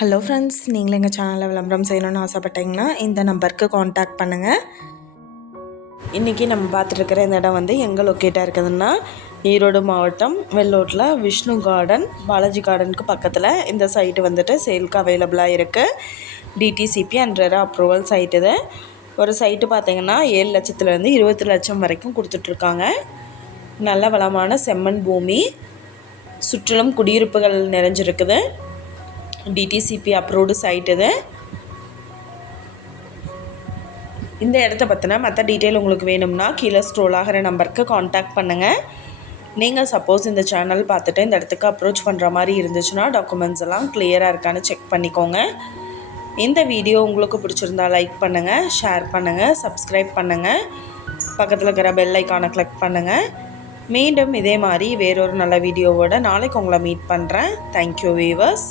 Hello friends, நீங்களும் எங்கள் சேனலில் விளம்பரம் செய்யணும்னு ஆசைப்பட்டீங்கன்னா இந்த நம்பருக்கு காண்டாக்ட் பண்ணுங்கள். இன்றைக்கி நம்ம பார்த்துட்ருக்கிற இந்த இடம் வந்து எங்கே லொக்கேட்டாக இருக்குதுன்னா ஈரோடு மாவட்டம் வெள்ளோட்டில் விஷ்ணு கார்டன், பாலாஜி கார்டனுக்கு பக்கத்தில் இந்த சைட்டு வந்துட்டு சேலுக்கு அவைலபிளாக இருக்குது. DTCP and RERA approval site இது. ஒரு சைட்டு பார்த்திங்கன்னா 7 லட்சத்துலேருந்து 20 லட்சம் வரைக்கும் கொடுத்துட்ருக்காங்க. நல்ல வளமான செம்மண் பூமி, சுற்றிலும் குடியிருப்புகள் நிறைஞ்சிருக்குது. டிடிசிபி அப்ரூவ்டு சைட் இது. இந்த இடத்த பற்றின மற்ற டீட்டெயில் உங்களுக்கு வேணும்னா கீழே ஸ்க்ரோல் ஆகிற நம்பருக்கு காண்டாக்ட் பண்ணுங்கள். நீங்கள் சப்போஸ் இந்த சேனல் பார்த்துட்டு இந்த இடத்துக்கு அப்ரோச் பண்ணுற மாதிரி இருந்துச்சுன்னா டாக்குமெண்ட்ஸ் எல்லாம் கிளியராக இருக்கான்னு செக் பண்ணிக்கோங்க. இந்த வீடியோ உங்களுக்கு பிடிச்சிருந்தா லைக் பண்ணுங்கள், ஷேர் பண்ணுங்கள், சப்ஸ்கிரைப் பண்ணுங்கள், பக்கத்தில் இருக்கிற பெல் ஐக்கானை கிளிக் பண்ணுங்கள். மீண்டும் இதே மாதிரி வேறொரு நல்ல வீடியோவோட நாளைக்கு உங்களை மீட் பண்ணுறேன். Thank you viewers.